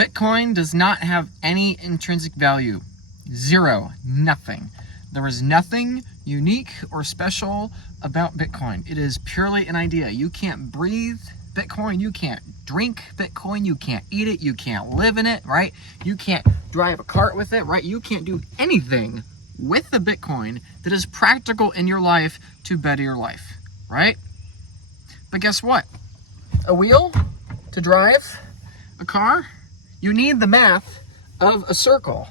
Bitcoin does not have any intrinsic value. Zero. Nothing. There is nothing unique or special about Bitcoin. It is purely an idea. You can't breathe Bitcoin. You can't drink Bitcoin. You can't eat it. You can't live in it, right? You can't drive a cart with it, right? You can't do anything with the Bitcoin that is practical in your life to better your life, right? But guess what? A wheel to drive a car, you need the math of a circle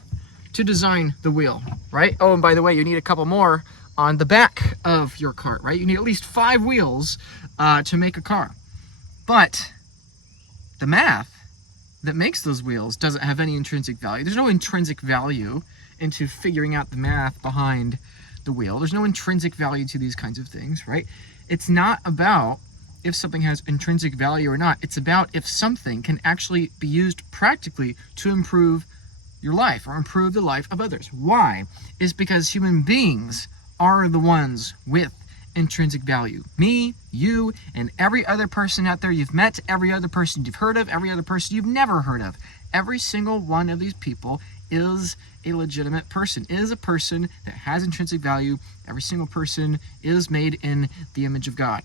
to design the wheel, right? Oh, and by the way, you need a couple more on the back of your cart, right? You need at least 5 wheels to make a car. But the math that makes those wheels doesn't have any intrinsic value. There's no intrinsic value into figuring out the math behind the wheel. There's no intrinsic value to these kinds of things, right? It's not about if something has intrinsic value or not. It's about if something can actually be used practically to improve your life or improve the life of others. Why? Is because human beings are the ones with intrinsic value. Me, you, and every other person out there you've met, every other person you've heard of, every other person you've never heard of. Every single one of these people is a legitimate person, is a person that has intrinsic value. Every single person is made in the image of God.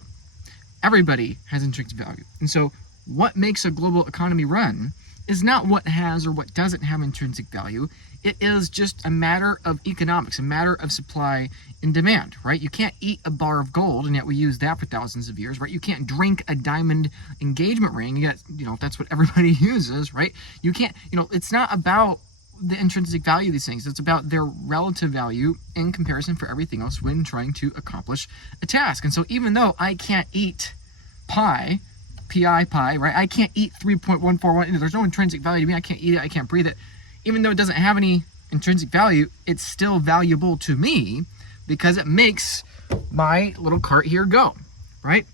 Everybody has intrinsic value. And so what makes a global economy run is not what has or what doesn't have intrinsic value. It is just a matter of economics, a matter of supply and demand, right? You can't eat a bar of gold, and yet we use that for thousands of years, right? You can't drink a diamond engagement ring, and yet, that's what everybody uses, right? You can't, it's not about the intrinsic value of these things. It's about their relative value in comparison for everything else when trying to accomplish a task. And so even though I can't eat pie, right? I can't eat 3.141. There's no intrinsic value to me. I can't eat it. I can't breathe it. Even though it doesn't have any intrinsic value, it's still valuable to me because it makes my little cart here go, right?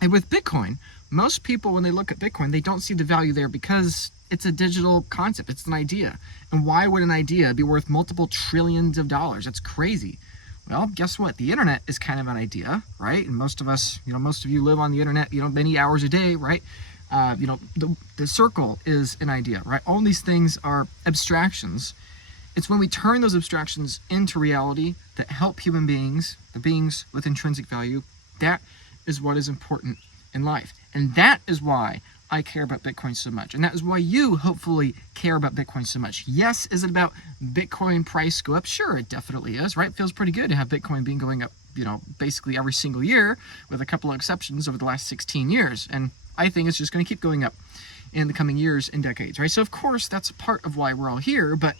And with Bitcoin, most people, when they look at Bitcoin, they don't see the value there because it's a digital concept. It's an idea. And why would an idea be worth multiple trillions of dollars? That's crazy. Well, guess what? The internet is kind of an idea, right? And most of us, most of you live on the internet, many hours a day, right? The circle is an idea, right? All these things are abstractions. It's when we turn those abstractions into reality that help human beings, the beings with intrinsic value, that is what is important in life. And that is why I care about Bitcoin so much. And that is why you hopefully care about Bitcoin so much. Yes, is it about Bitcoin price go up? Sure, it definitely is, right? It feels pretty good to have Bitcoin being going up, basically every single year with a couple of exceptions over the last 16 years. And I think it's just going to keep going up in the coming years and decades, right? So of course, that's part of why we're all here. But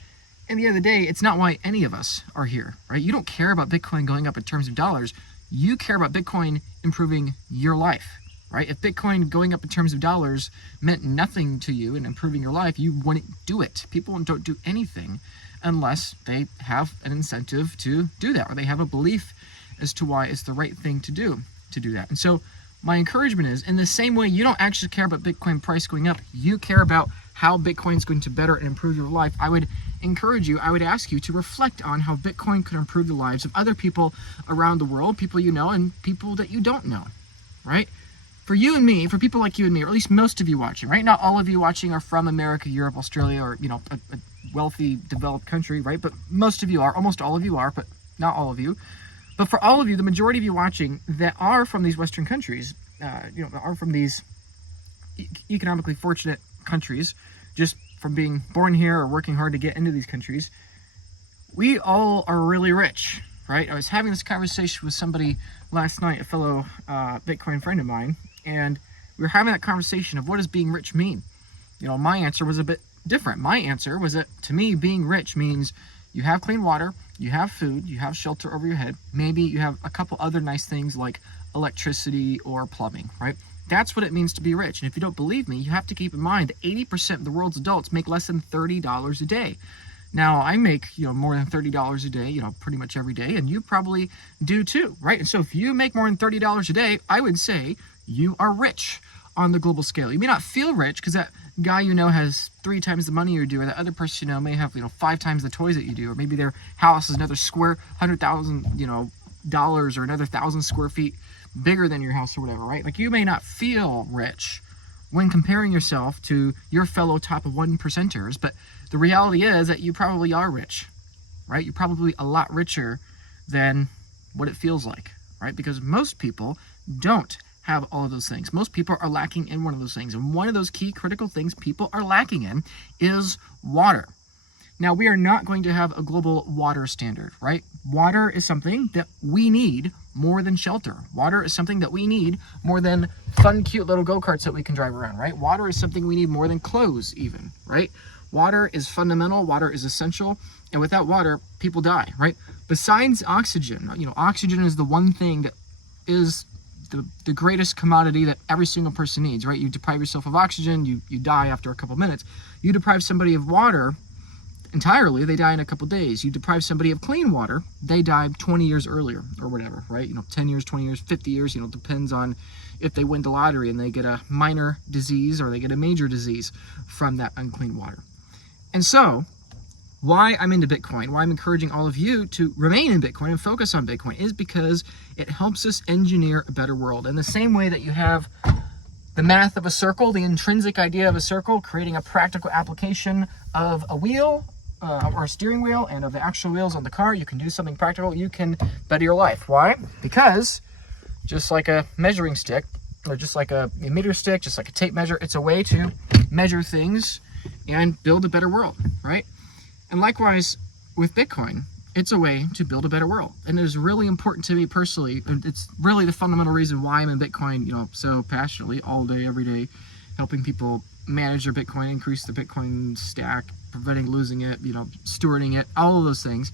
at the end of the day, it's not why any of us are here, right? You don't care about Bitcoin going up in terms of dollars. You care about Bitcoin improving your life. Right? If Bitcoin going up in terms of dollars meant nothing to you and improving your life, you wouldn't do it. People don't do anything unless they have an incentive to do that, or they have a belief as to why it's the right thing to do that. And so my encouragement is, in the same way you don't actually care about Bitcoin price going up, you care about how Bitcoin is going to better and improve your life. I would encourage you, I would ask you to reflect on how Bitcoin could improve the lives of other people around the world, people you know and people that you don't know, right? For you and me, for people like you and me, or at least most of you watching, right? Not all of you watching are from America, Europe, Australia, or, a wealthy, developed country, right? But most of you are, almost all of you are, but not all of you. But for all of you, the majority of you watching that are from these Western countries, that are from these economically fortunate countries, just from being born here or working hard to get into these countries, we all are really rich, right? I was having this conversation with somebody last night, a fellow Bitcoin friend of mine, and we were having that conversation of what does being rich mean? My answer was a bit different. My answer was that, to me, being rich means you have clean water, you have food, you have shelter over your head, maybe you have a couple other nice things like electricity or plumbing, right? That's what it means to be rich. And if you don't believe me, you have to keep in mind that 80% of the world's adults make less than $30 a day. Now, I make, more than $30 a day, pretty much every day, and you probably do too, right? And so if you make more than $30 a day, I would say you are rich on the global scale. You may not feel rich because that guy has 3 times the money you do, or that other person may have 5 times the toys that you do, or maybe their house is another $100,000 dollars or another 1,000 square feet bigger than your house or whatever, right? Like, you may not feel rich when comparing yourself to your fellow top of 1%ers, but the reality is that you probably are rich, right? You're probably a lot richer than what it feels like, right? Because most people don't have all of those things. Most people are lacking in one of those things. And one of those key critical things people are lacking in is water. Now, we are not going to have a global water standard, right? Water is something that we need more than shelter. Water is something that we need more than fun, cute little go-karts that we can drive around, right? Water is something we need more than clothes even, right? Water is fundamental, water is essential, and without water, people die, right? Besides oxygen, oxygen is the one thing that is the greatest commodity that every single person needs, right? You deprive yourself of oxygen, you die after a couple minutes. You deprive somebody of water entirely, they die in a couple days. You deprive somebody of clean water, they die 20 years earlier or whatever, right? 10 years, 20 years, 50 years, depends on if they win the lottery and they get a minor disease or they get a major disease from that unclean water. And so, why I'm into Bitcoin, why I'm encouraging all of you to remain in Bitcoin and focus on Bitcoin is because it helps us engineer a better world. In the same way that you have the math of a circle, the intrinsic idea of a circle, creating a practical application of a wheel or a steering wheel and of the actual wheels on the car, you can do something practical, you can better your life. Why? Because just like a measuring stick, or just like a meter stick, just like a tape measure, it's a way to measure things and build a better world, right? And likewise, with Bitcoin, it's a way to build a better world. And it is really important to me personally. It's really the fundamental reason why I'm in Bitcoin, so passionately, all day, every day, helping people manage their Bitcoin, increase the Bitcoin stack, preventing losing it, stewarding it, all of those things.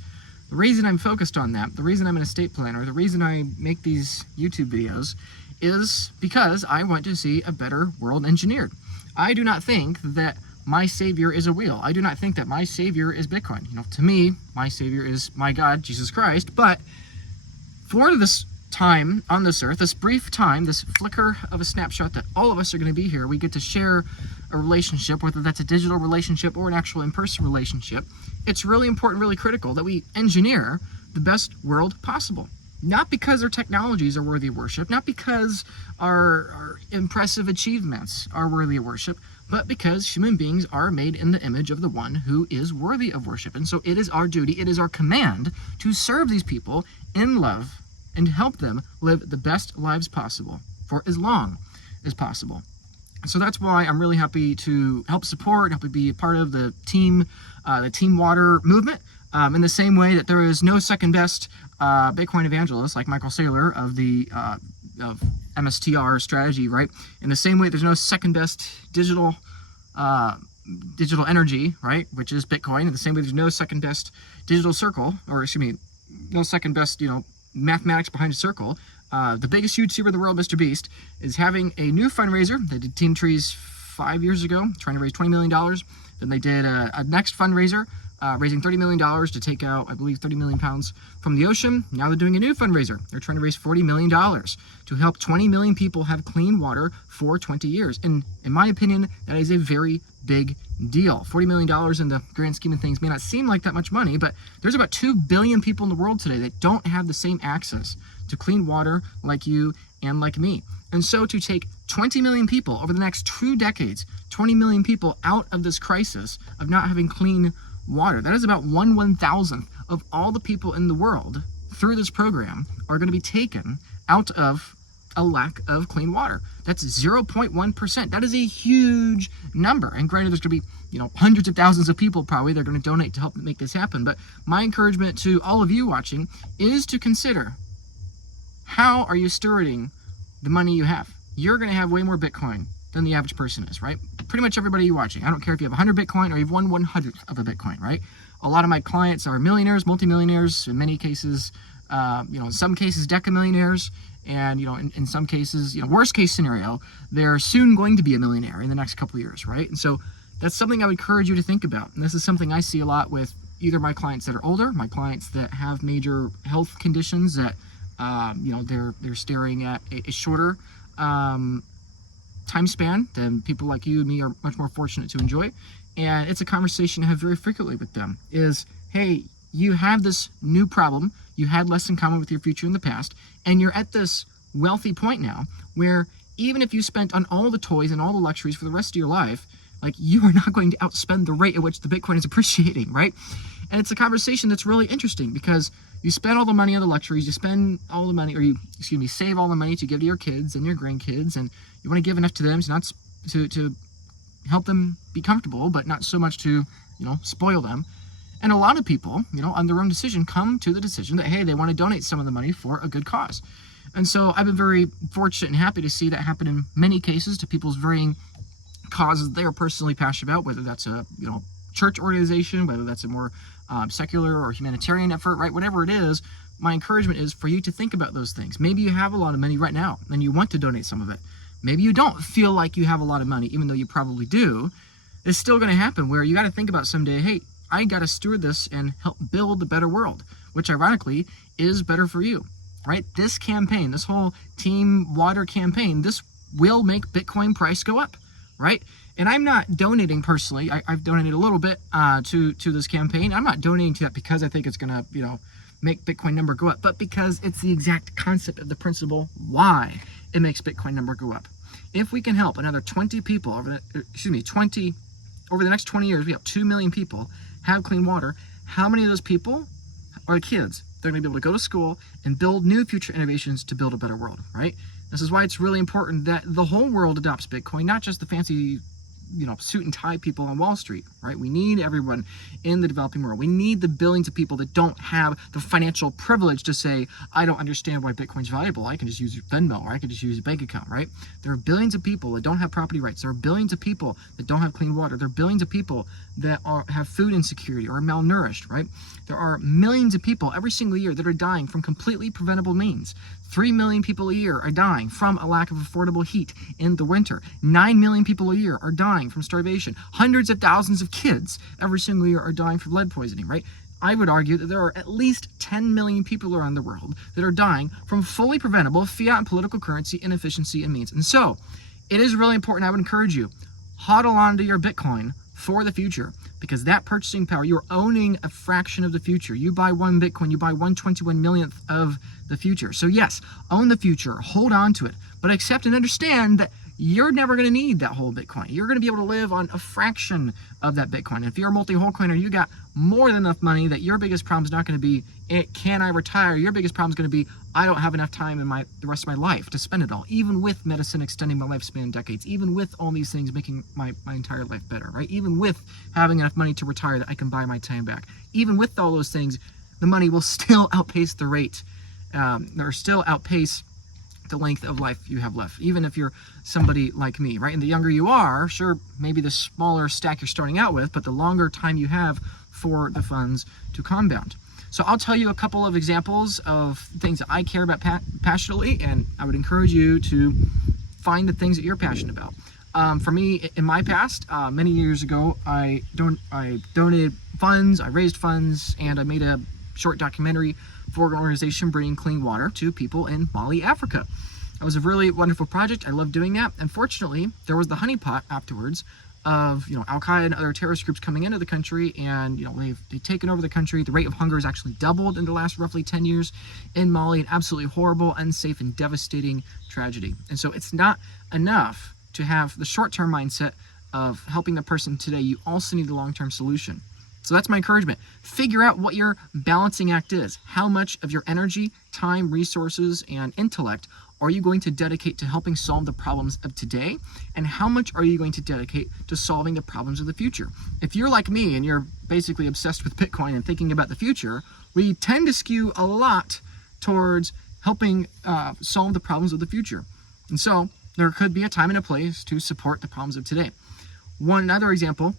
The reason I'm focused on that, the reason I'm an estate planner, the reason I make these YouTube videos is because I want to see a better world engineered. I do not think that my savior is a wheel. I do not think that my savior is Bitcoin. To me, my savior is my God, Jesus Christ. But for this time on this earth, this brief time, this flicker of a snapshot that all of us are going to be here, we get to share a relationship, whether that's a digital relationship or an actual in-person relationship. It's really important, really critical that we engineer the best world possible. Not because our technologies are worthy of worship, not because our impressive achievements are worthy of worship, but because human beings are made in the image of the one who is worthy of worship. And so it is our duty, it is our command to serve these people in love and help them live the best lives possible for as long as possible. So that's why I'm really happy to help support, help be a part of the Team Water movement. In the same way that there is no second best Bitcoin evangelist like Michael Saylor of the of MSTR strategy, right? In the same way, there's no second best digital energy, right? Which is Bitcoin. In the same way, there's no second best digital circle, or excuse me, no second best, mathematics behind a circle. The biggest YouTuber in the world, Mr. Beast, is having a new fundraiser. They did Team Trees 5 years ago, trying to raise $20 million. Then they did a next fundraiser, raising $30 million to take out, I believe, 30 million pounds from the ocean. Now they're doing a new fundraiser. They're trying to raise $40 million to help 20 million people have clean water for 20 years. And in my opinion, that is a very big deal. $40 million in the grand scheme of things may not seem like that much money, but there's about 2 billion people in the world today that don't have the same access to clean water like you and like me. And so to take 20 million people over the next 2 decades, 20 million people out of this crisis of not having clean water, that is about 1/1000th of all the people in the world through this program are going to be taken out of a lack of clean water. That's 0.1%. That is a huge number. And granted, there's going to be, hundreds of thousands of people probably that are going to donate to help make this happen. But my encouragement to all of you watching is to consider, how are you stewarding the money you have? You're going to have way more Bitcoin than the average person is, right? Pretty much everybody you're watching. I don't care if you have 100 Bitcoin or you've won 1/100th of a Bitcoin, right? A lot of my clients are millionaires, multimillionaires, in many cases, in some cases, decamillionaires, and, in some cases, worst case scenario, they're soon going to be a millionaire in the next couple of years, right? And so that's something I would encourage you to think about. And this is something I see a lot with either my clients that are older, my clients that have major health conditions that, they're staring at a shorter time span than people like you and me are much more fortunate to enjoy. And it's a conversation I have very frequently with them is, hey, you have this new problem, you had less in common with your future in the past, and you're at this wealthy point now where even if you spent on all the toys and all the luxuries for the rest of your life, like, you are not going to outspend the rate at which the Bitcoin is appreciating, right? And it's a conversation that's really interesting, because you spend all the money on the luxuries, you spend all the money, or you, save all the money to give to your kids and your grandkids, and you want to give enough to them to help them be comfortable, but not so much to, spoil them. And a lot of people, on their own decision, come to the decision that, hey, they want to donate some of the money for a good cause. And so I've been very fortunate and happy to see that happen in many cases to people's varying causes they are personally passionate about, whether that's a church organization, whether that's a more secular or humanitarian effort, right? Whatever it is, my encouragement is for you to think about those things. Maybe you have a lot of money right now and you want to donate some of it. Maybe you don't feel like you have a lot of money, even though you probably do. It's still going to happen where you got to think about someday, hey, I got to steward this and help build a better world, which ironically is better for you, right? This campaign, this whole Team Water campaign, this will make Bitcoin price go up, right? And I'm not donating personally. I've donated a little bit to this campaign. I'm not donating to that because I think it's going to, make Bitcoin number go up, but because it's the exact concept of the principle why it makes Bitcoin number go up. If we can help another 20 people over the next 20 years, we have 2 million people have clean water. How many of those people are kids? They're going to be able to go to school and build new future innovations to build a better world, right? This is why it's really important that the whole world adopts Bitcoin, not just the fancy, suit and tie people on Wall Street, right? We need everyone in the developing world. We need the billions of people that don't have the financial privilege to say, I don't understand why Bitcoin's valuable. I can just use Venmo, or I can just use a bank account, right? There are billions of people that don't have property rights. There are billions of people that don't have clean water. There are billions of people that have food insecurity or are malnourished, right? There are millions of people every single year that are dying from completely preventable means. 3 million people a year are dying from a lack of affordable heat in the winter. 9 million people a year are dying from starvation. Hundreds of thousands of kids every single year are dying from lead poisoning, right? I would argue that there are at least 10 million people around the world that are dying from fully preventable fiat and political currency inefficiency and means. And so it is really important. I would encourage you, hodl onto your Bitcoin for the future, because that purchasing power, you're owning a fraction of the future. You buy one Bitcoin, you buy 1/21 millionth of the future. So yes, own the future, hold on to it, but accept and understand that you're never going to need that whole Bitcoin. You're going to be able to live on a fraction of that Bitcoin. If you're a multi-whole coiner, you got more than enough money that your biggest problem is not going to be, can I retire? Your biggest problem is going to be, I don't have enough time in the rest of my life to spend it all, even with medicine extending my lifespan decades, even with all these things making my entire life better, right? Even with having enough money to retire that I can buy my time back. Even with all those things, the money will still outpace the rate, or still outpace the length of life you have left, even if you're somebody like me, right? And the younger you are, sure, maybe the smaller stack you're starting out with, but the longer time you have for the funds to compound. So I'll tell you a couple of examples of things that I care about passionately, and I would encourage you to find the things that you're passionate about. For me, in my past, many years ago, I donated funds, I raised funds, and I made a short documentary for an organization bringing clean water to people in Mali, Africa. It was a really wonderful project. I loved doing that. Unfortunately, there was the honeypot afterwards of Al-Qaeda and other terrorist groups coming into the country, and they've taken over the country. The rate of hunger has actually doubled in the last roughly 10 years in Mali, an absolutely horrible, unsafe, and devastating tragedy. And so it's not enough to have the short-term mindset of helping the person today. You also need the long-term solution. So that's my encouragement. Figure out what your balancing act is. How much of your energy, time, resources, and intellect are you going to dedicate to helping solve the problems of today? And how much are you going to dedicate to solving the problems of the future? If you're like me and you're basically obsessed with Bitcoin and thinking about the future, we tend to skew a lot towards helping solve the problems of the future. And so there could be a time and a place to support the problems of today. One other example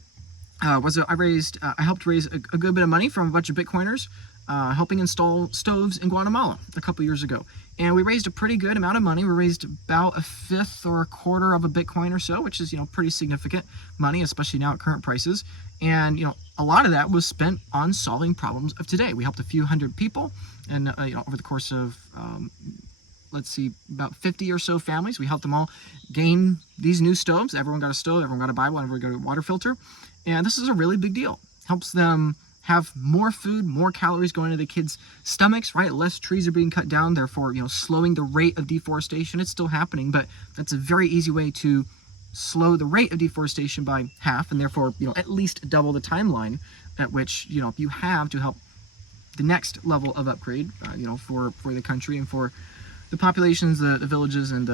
was I helped raise a good bit of money from a bunch of Bitcoiners, helping install stoves in Guatemala a couple years ago. And we raised a pretty good amount of money. We raised about a fifth or a quarter of a Bitcoin or so, which is, pretty significant money, especially now at current prices. And, a lot of that was spent on solving problems of today. We helped a few hundred people, and, over the course of, about 50 or so families, we helped them all gain these new stoves. Everyone got a stove, everyone got a Bible, everyone got a water filter. And this is a really big deal. Helps them have more food, more calories going to the kids' stomachs, right? Less trees are being cut down, therefore, slowing the rate of deforestation. It's still happening, but that's a very easy way to slow the rate of deforestation by half, and therefore, at least double the timeline at which, you have to help the next level of upgrade, for the country and for the populations, the villages, and,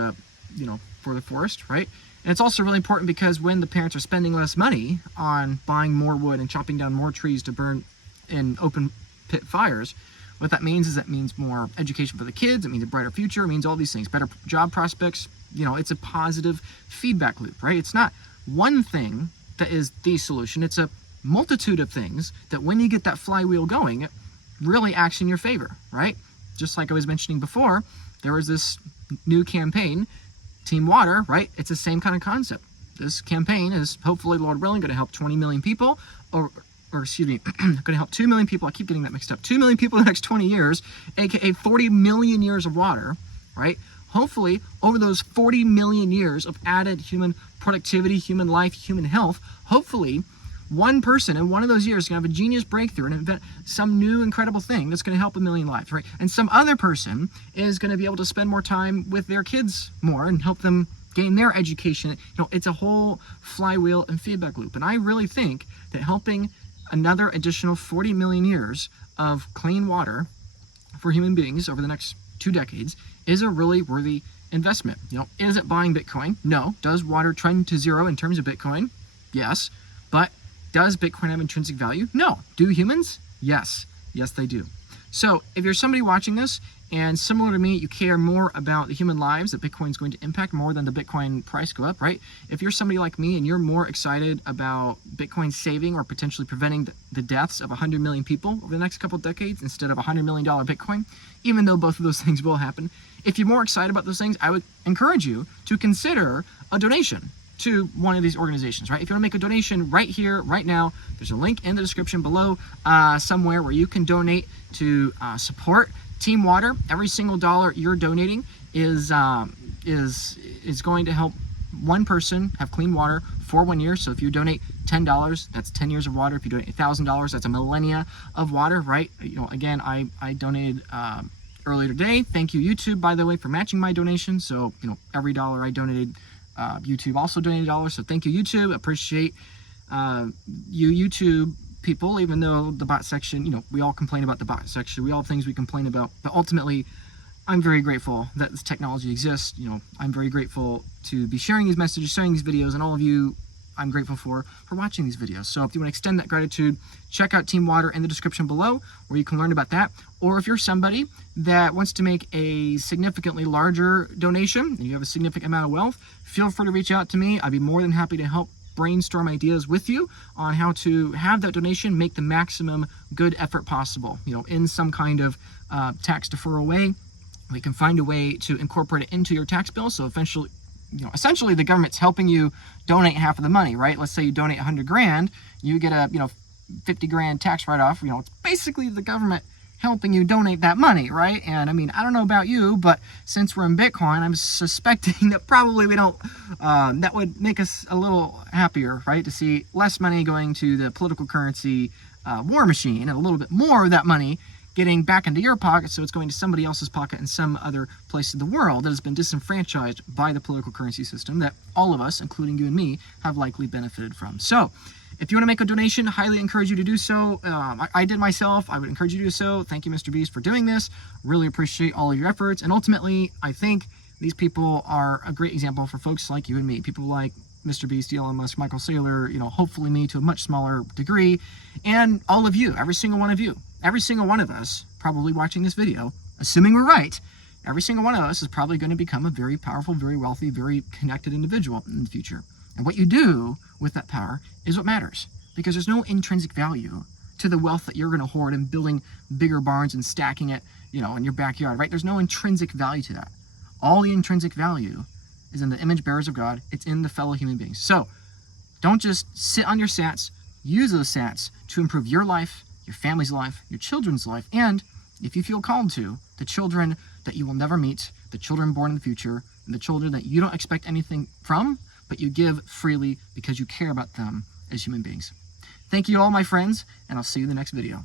for the forest, right? And it's also really important because when the parents are spending less money on buying more wood and chopping down more trees to burn in open pit fires, what that means is that means more education for the kids, it means a brighter future, it means all these things, better job prospects. It's a positive feedback loop, right? It's not one thing that is the solution, it's a multitude of things that when you get that flywheel going, it really acts in your favor, right? Just like I was mentioning before, there was this new campaign, Team Water, right? It's the same kind of concept. This campaign is hopefully, Lord willing, going to help 20 million people, or excuse me, going to help 2 million people. I keep getting that mixed up. 2 million people in the next 20 years, aka 40 million years of water, right? Hopefully, over those 40 million years of added human productivity, human life, human health, hopefully, one person in one of those years is going to have a genius breakthrough and invent some new incredible thing that's going to help a million lives, right? And some other person is going to be able to spend more time with their kids more and help them gain their education. It's a whole flywheel and feedback loop. And I really think that helping another additional 40 million years of clean water for human beings over the next 2 decades is a really worthy investment. Is it buying Bitcoin? No. Does water trend to zero in terms of Bitcoin? Yes. But does Bitcoin have intrinsic value? No. Do humans? Yes. Yes, they do. So if you're somebody watching this and similar to me, you care more about the human lives that Bitcoin is going to impact more than the Bitcoin price go up, right? If you're somebody like me and you're more excited about Bitcoin saving or potentially preventing the deaths of 100 million people over the next couple of decades instead of $100 million Bitcoin, even though both of those things will happen, if you're more excited about those things, I would encourage you to consider a donation to one of these organizations, right? If you want to make a donation right here, right now, there's a link in the description below somewhere where you can donate to support Team Water. Every single dollar you're donating is going to help one person have clean water for 1 year. So if you donate $10, that's 10 years of water. If you donate $1,000, that's a millennia of water, right? Again, I donated earlier today. Thank you, YouTube, by the way, for matching my donation. So, every dollar I donated, YouTube also donated $1. So thank you, YouTube. Appreciate you, YouTube people, even though the bot section, we all complain about the bot section. We all have things we complain about. But ultimately, I'm very grateful that this technology exists. I'm very grateful to be sharing these messages, sharing these videos, and all of you I'm grateful for watching these videos. So if you want to extend that gratitude, check out Team Water in the description below where you can learn about that. Or if you're somebody that wants to make a significantly larger donation and you have a significant amount of wealth, feel free to reach out to me. I'd be more than happy to help brainstorm ideas with you on how to have that donation make the maximum good effort possible, in some kind of tax deferral way. We can find a way to incorporate it into your tax bill. So essentially the government's helping you donate half of the money, right? Let's say you donate 100 grand, you get a 50 grand tax write-off. It's basically the government helping you donate that money, right? And I don't know about you, but since we're in Bitcoin, I'm suspecting that probably we don't, that would make us a little happier, right? To see less money going to the political currency war machine and a little bit more of that money getting back into your pocket, so it's going to somebody else's pocket in some other place in the world that has been disenfranchised by the political currency system that all of us, including you and me, have likely benefited from. So, if you want to make a donation, highly encourage you to do so. I did myself. I would encourage you to do so. Thank you, Mr. Beast, for doing this. Really appreciate all of your efforts. And ultimately, I think these people are a great example for folks like you and me. People like Mr. Beast, Elon Musk, Michael Saylor, hopefully me to a much smaller degree. And all of you, every single one of you. Every single one of us probably watching this video, assuming we're right, every single one of us is probably going to become a very powerful, very wealthy, very connected individual in the future. And what you do with that power is what matters, because there's no intrinsic value to the wealth that you're going to hoard and building bigger barns and stacking it, in your backyard, right? There's no intrinsic value to that. All the intrinsic value is in the image bearers of God. It's in the fellow human beings. So don't just sit on your sats, use those sats to improve your life, your family's life, your children's life, and if you feel called to, the children that you will never meet, the children born in the future, and the children that you don't expect anything from, but you give freely because you care about them as human beings. Thank you all, my friends, and I'll see you in the next video.